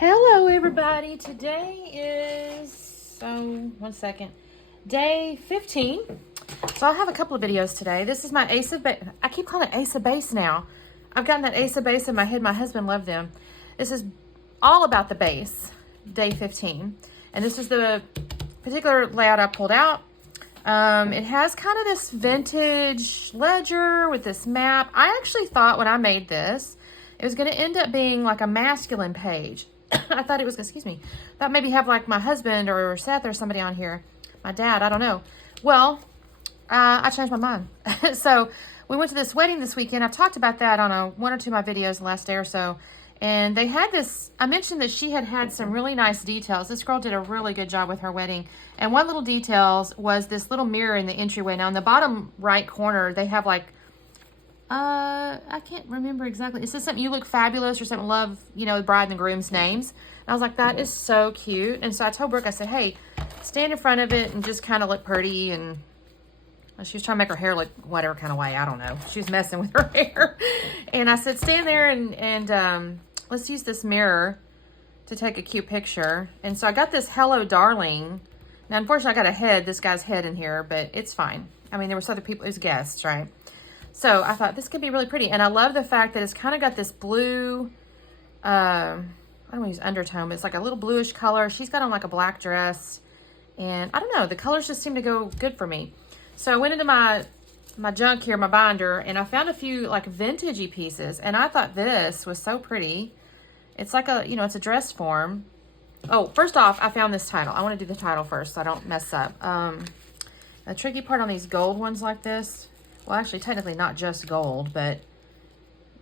Hello everybody, today is, one second, day 15. So I'll have a couple of videos today. This is my Ace of Base. I keep calling it Ace of Base now. I've gotten that Ace of Base in my head. My husband loved them. This is all about the base, day 15. And this is the particular layout I pulled out. It has kind of this vintage ledger with this map. I actually thought when I made this, it was going to end up being like a masculine page. I thought it was, excuse me, thought maybe have like my husband or Seth or somebody on here. My dad, I don't know. Well, I changed my mind. So we went to this wedding this weekend. I've talked about that on one or two of my videos the last day or so. And they had this, I mentioned that she had some really nice details. This girl did a really good job with her wedding. And one little details was this little mirror in the entryway. Now in the bottom right corner, they have like, I can't remember exactly. Is this something "You look fabulous" or something? Love, you know, the bride and the groom's names. And I was like, that is so cute. And so I told Brooke, I said, hey, stand in front of it and just kind of look pretty. And she was trying to make her hair look whatever kind of way. I don't know. She was messing with her hair. And I said, stand there and let's use this mirror to take a cute picture. And so I got this "Hello, Darling." Now, unfortunately, I got this guy's head in here, but it's fine. I mean, there was other people, it was guests, right? So I thought this could be really pretty. And I love the fact that it's kind of got this blue, I don't want to use undertone, but it's like a little bluish color. She's got on like a black dress. And I don't know, the colors just seem to go good for me. So I went into my junk here, my binder, and I found a few like vintagey pieces. And I thought this was so pretty. It's like a, you know, it's a dress form. Oh, first off, I found this title. I want to do the title first so I don't mess up. The tricky part on these gold ones like this, well, actually, technically not just gold, but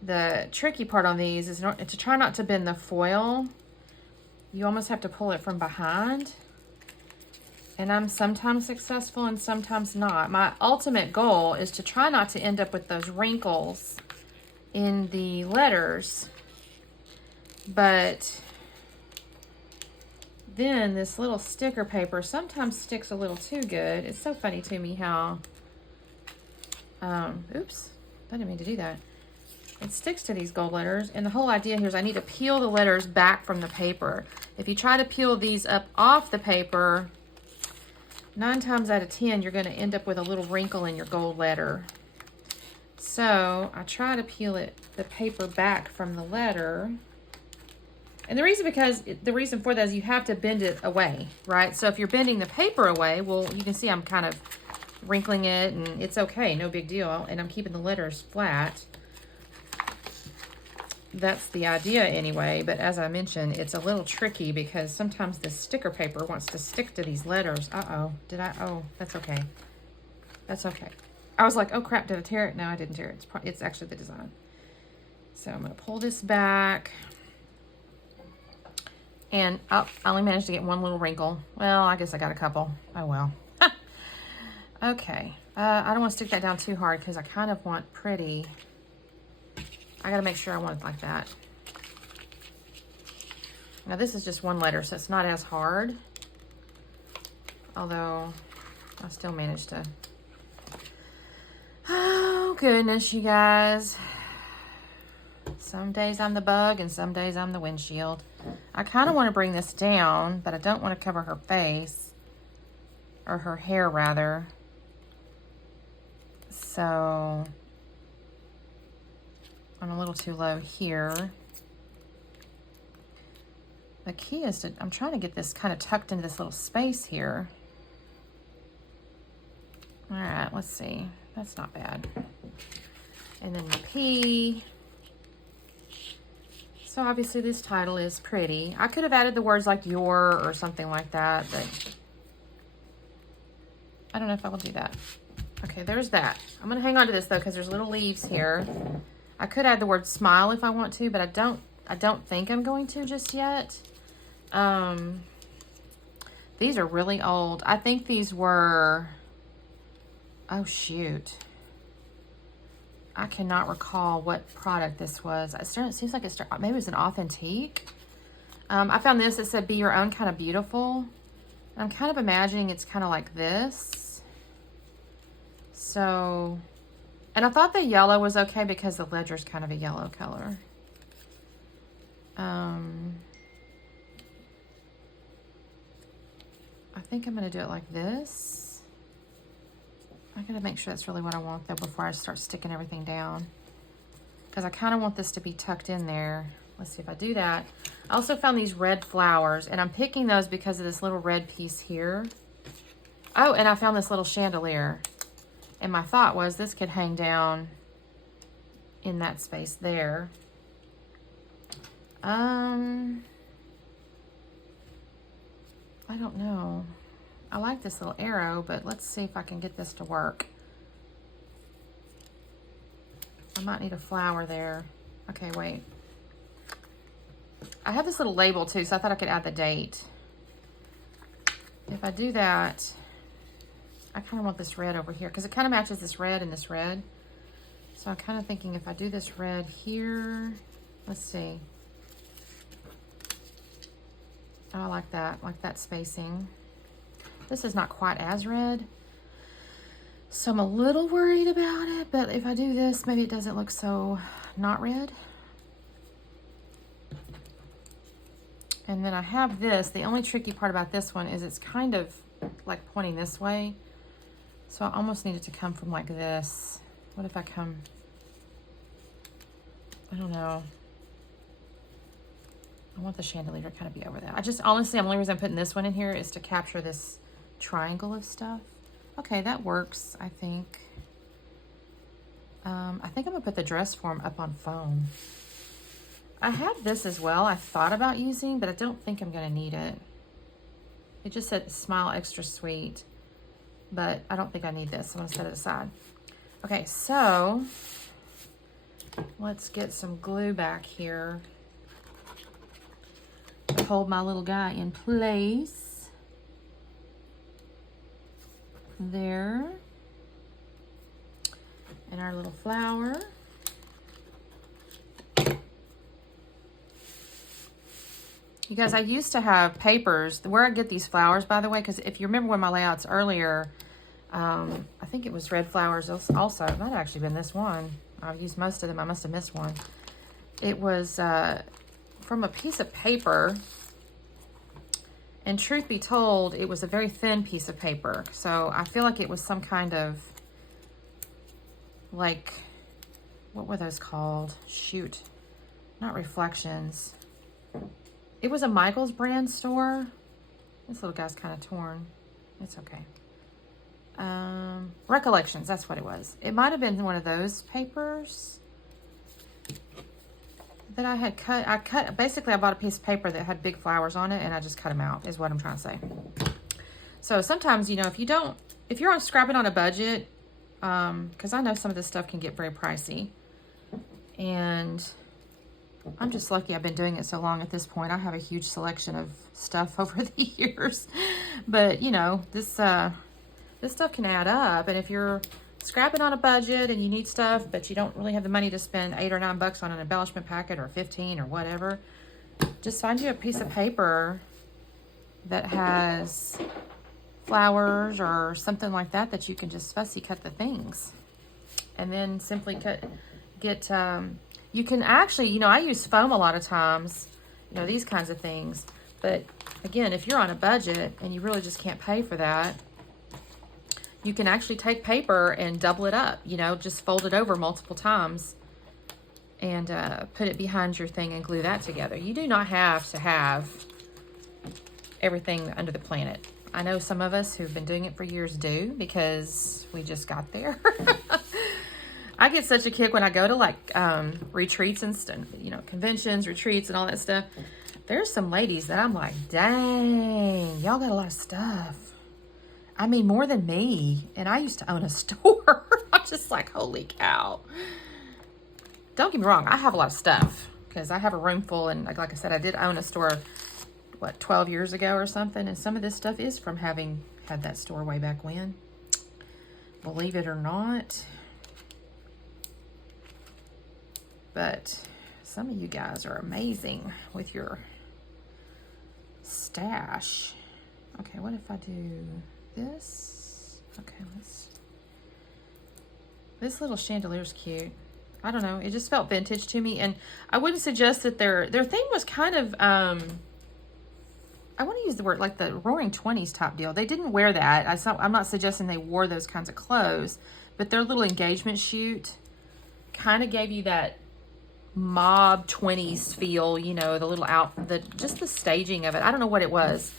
the tricky part on these is to try not to bend the foil. You almost have to pull it from behind. And I'm sometimes successful and sometimes not. My ultimate goal is to try not to end up with those wrinkles in the letters. But then this little sticker paper sometimes sticks a little too good. It's so funny to me how... oops, I didn't mean to do that. It sticks to these gold letters, and the whole idea here is I need to peel the letters back from the paper. If you try to peel these up off the paper, 9 times out of 10, you're going to end up with a little wrinkle in your gold letter. So I try to peel the paper back from the letter. And the reason for that is you have to bend it away, right? So if you're bending the paper away, well, you can see I'm kind of wrinkling it, and it's okay, no big deal. And I'm keeping the letters flat. That's the idea anyway, but as I mentioned, it's a little tricky because sometimes the sticker paper wants to stick to these letters. Oh, that's okay. That's okay. I was like, oh crap, did I tear it? No, I didn't tear it. It's actually the design. So I'm going to pull this back. And I only managed to get one little wrinkle. Well, I guess I got a couple. Oh well. Okay, I don't want to stick that down too hard because I kind of want pretty. I got to make sure I want it like that. Now this is just one letter, so it's not as hard. Although, I still managed to. Oh, goodness, you guys. Some days I'm the bug and some days I'm the windshield. I kind of want to bring this down, but I don't want to cover her face. Or her hair, rather. So I'm a little too low here. The key is I'm trying to get this kind of tucked into this little space here. All right, let's see. That's not bad. And then the P. So obviously this title is pretty. I could have added the words like "your" or something like that, but I don't know if I will do that. Okay, there's that. I'm gonna hang on to this though because there's little leaves here. I could add the word "smile" if I want to, but I don't think I'm going to just yet. These are really old. I think these were, oh shoot. I cannot recall what product this was. It seems like maybe it was an Authentique. I found this, it said "Be Your Own Kind of Beautiful." I'm kind of imagining it's kind of like this. So, and I thought the yellow was okay because the ledger's kind of a yellow color. think I'm going to do it like this. I got to make sure that's really what I want though before I start sticking everything down. Because I kind of want this to be tucked in there. Let's see if I do that. I also found these red flowers, and I'm picking those because of this little red piece here. Oh, and I found this little chandelier. And my thought was this could hang down in that space there. I don't know. I like this little arrow, but let's see if I can get this to work. I might need a flower there. Okay, wait. I have this little label too, so I thought I could add the date. If I do that, I kind of want this red over here because it kind of matches this red and this red. So I'm kind of thinking if I do this red here, let's see. Oh, I like that spacing. This is not quite as red. So I'm a little worried about it, but if I do this, maybe it doesn't look so not red. And then I have this. The only tricky part about this one is it's kind of like pointing this way. So I almost need it to come from like this. What if I come, I don't know. I want the chandelier to kind of be over that. Honestly, the only reason I'm putting this one in here is to capture this triangle of stuff. Okay, that works, I think. I think I'm gonna put the dress form up on foam. I have this as well I thought about using, but I don't think I'm gonna need it. It just said smile extra sweet, but I don't think I need this. I'm gonna set it aside. Okay, so let's get some glue back here to hold my little guy in place. There. And our little flower. You guys, I used to have papers. Where I get these flowers, by the way, because if you remember one of my layouts earlier, I think it was red flowers also. It might have actually been this one. I've used most of them. I must have missed one. It was from a piece of paper. And truth be told, it was a very thin piece of paper. So I feel like it was some kind of, like, what were those called? Shoot. Not reflections. It was a Michaels brand store. This little guy's kind of torn. It's okay. Recollections, that's what it was. It might have been one of those papers that I had cut. Basically, I bought a piece of paper that had big flowers on it, and I just cut them out, is what I'm trying to say. So sometimes, you know, if you're on scrapping on a budget, because I know some of this stuff can get very pricey, and I'm just lucky I've been doing it so long at this point. I have a huge selection of stuff over the years. But, you know, this stuff can add up. And if you're scrapping on a budget and you need stuff, but you don't really have the money to spend $8 or $9 on an embellishment packet or 15 or whatever, just find you a piece of paper that has flowers or something like that that you can just fussy cut the things. And then simply you can actually, you know, I use foam a lot of times, you know, these kinds of things. But again, if you're on a budget and you really just can't pay for that, you can actually take paper and double it up, you know, just fold it over multiple times and put it behind your thing and glue that together. You do not have to have everything under the planet. I know some of us who've been doing it for years do, because we just got there. I get such a kick when I go to like retreats and stuff, you know, conventions, retreats and all that stuff. There's some ladies that I'm like, dang, y'all got a lot of stuff. I mean, more than me. And I used to own a store. I'm just like, holy cow. Don't get me wrong. I have a lot of stuff because I have a room full. And like I said, I did own a store, 12 years ago or something. And some of this stuff is from having had that store way back when. Believe it or not. But some of you guys are amazing with your stash. Okay, what if I do this? Okay, this little chandelier's cute. I don't know, it just felt vintage to me, and I wouldn't suggest that their theme was kind of I want to use the word like the Roaring 20s type deal. They didn't wear that. I'm not suggesting they wore those kinds of clothes, but their little engagement shoot kind of gave you that mob 20s feel, you know, the little just the staging of it. I don't know what it was.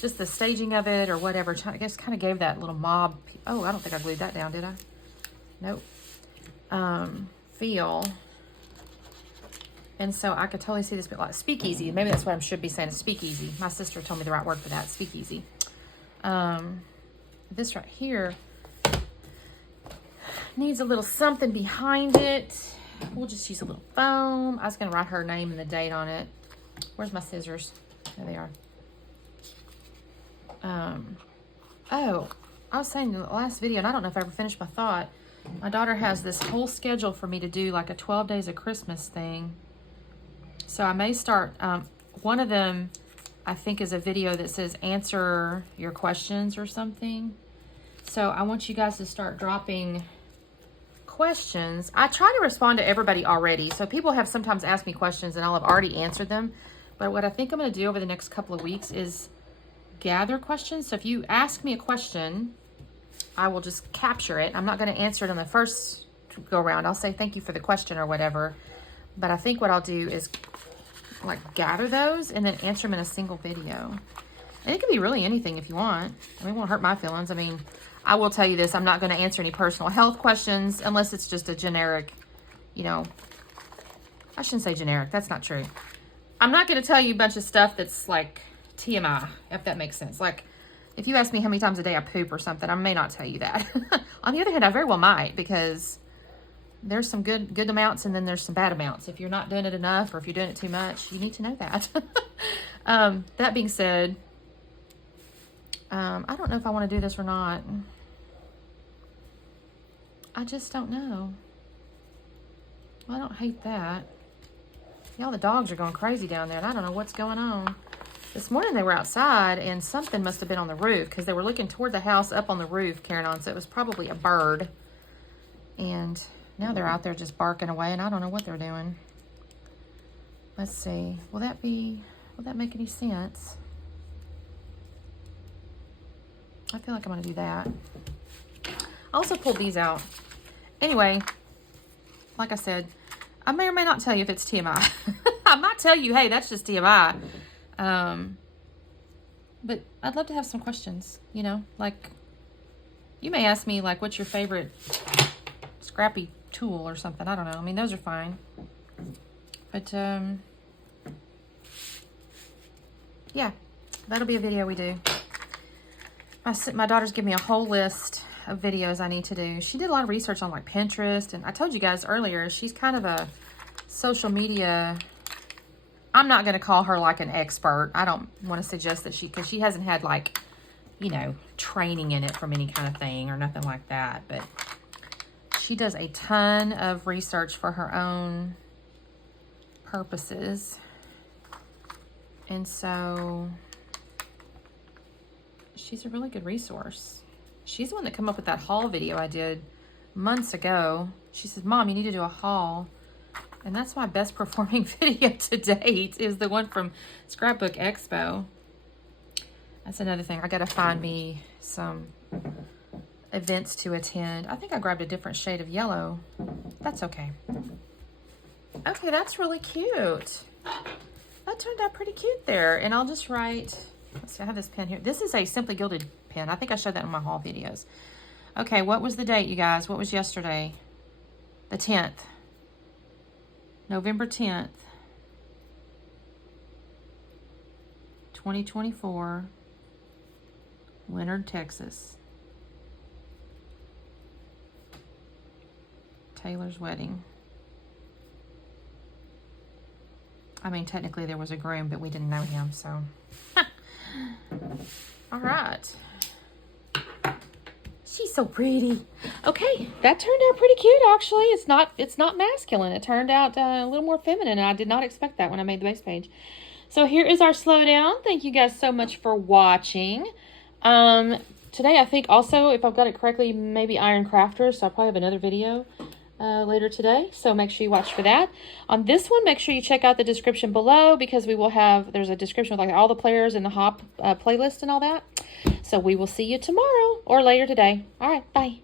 Just the staging of it or whatever. I guess kind of gave that little mob. Oh, I don't think I glued that down, did I? Nope. Feel. And so I could totally see this bit like speakeasy. Maybe that's what I should be saying, is speakeasy. My sister told me the right word for that, speakeasy. This right here needs a little something behind it. We'll just use a little foam. I was going to write her name and the date on it. Where's my scissors? There they are. Oh, I was saying in the last video, and I don't know if I ever finished my thought. My daughter has this whole schedule for me to do like a 12 days of Christmas thing. So I may start, one of them I think is a video that says answer your questions or something. So I want you guys to start dropping questions. I try to respond to everybody already. So people have sometimes asked me questions and I'll have already answered them. But what I think I'm going to do over the next couple of weeks is gather questions. So if you ask me a question, I will just capture it. I'm not going to answer it on the first go around. I'll say thank you for the question or whatever. But I think what I'll do is like gather those and then answer them in a single video. And it can be really anything if you want. I mean, it won't hurt my feelings. I mean, I will tell you this. I'm not going to answer any personal health questions unless it's just a generic, you know, I shouldn't say generic. That's not true. I'm not going to tell you a bunch of stuff that's like TMI, if that makes sense. Like if you ask me how many times a day I poop or something, I may not tell you that. On the other hand, I very well might, because there's some good amounts and then there's some bad amounts. If you're not doing it enough or if you're doing it too much, you need to know that. That being said, I don't know if I want to do this or not. I just don't know. I don't hate that. Y'all, the dogs are going crazy down there and I don't know what's going on. This morning they were outside and something must have been on the roof because they were looking toward the house up on the roof, carrying on. So it was probably a bird. And now they're out there just barking away, and I don't know what they're doing. Let's see. Will that make any sense? I feel like I'm going to do that. I also pulled these out. Anyway, like I said, I may or may not tell you if it's TMI. I might tell you, hey, that's just TMI. But I'd love to have some questions, you know, like you may ask me like, what's your favorite scrappy tool or something? I don't know. I mean, those are fine. But, yeah, that'll be a video we do. My daughter's given me a whole list of videos I need to do. She did a lot of research on like Pinterest, and I told you guys earlier, she's kind of a social media, I'm not going to call her like an expert. I don't want to suggest that because she hasn't had like, you know, training in it from any kind of thing or nothing like that. But she does a ton of research for her own purposes. And so she's a really good resource. She's the one that came up with that haul video I did months ago. She said, Mom, you need to do a haul. And that's my best performing video to date, is the one from Scrapbook Expo. That's another thing. I got to find me some events to attend. I think I grabbed a different shade of yellow. That's okay. Okay, that's really cute. That turned out pretty cute there. And I'll just write, let's see, I have this pen here. This is a Simply Gilded pen. I think I showed that in my haul videos. Okay, what was the date, you guys? What was yesterday? The 10th. November 10th, 2024, Leonard, Texas. Taylor's wedding. I mean, technically there was a groom, but we didn't know him, so. All right. She's so pretty. Okay, that turned out pretty cute, actually. It's not masculine. It turned out a little more feminine, and I did not expect that when I made the base page. So here is our slowdown. Thank you guys so much for watching. Today, I think also, if I've got it correctly, maybe Iron Crafters, so I'll probably have another video. later today, so make sure you watch for that. On this one, make sure you check out the description below because we will have, there's a description with like all the players and the hop playlist and all that. So we will see you tomorrow or later today. All right, bye.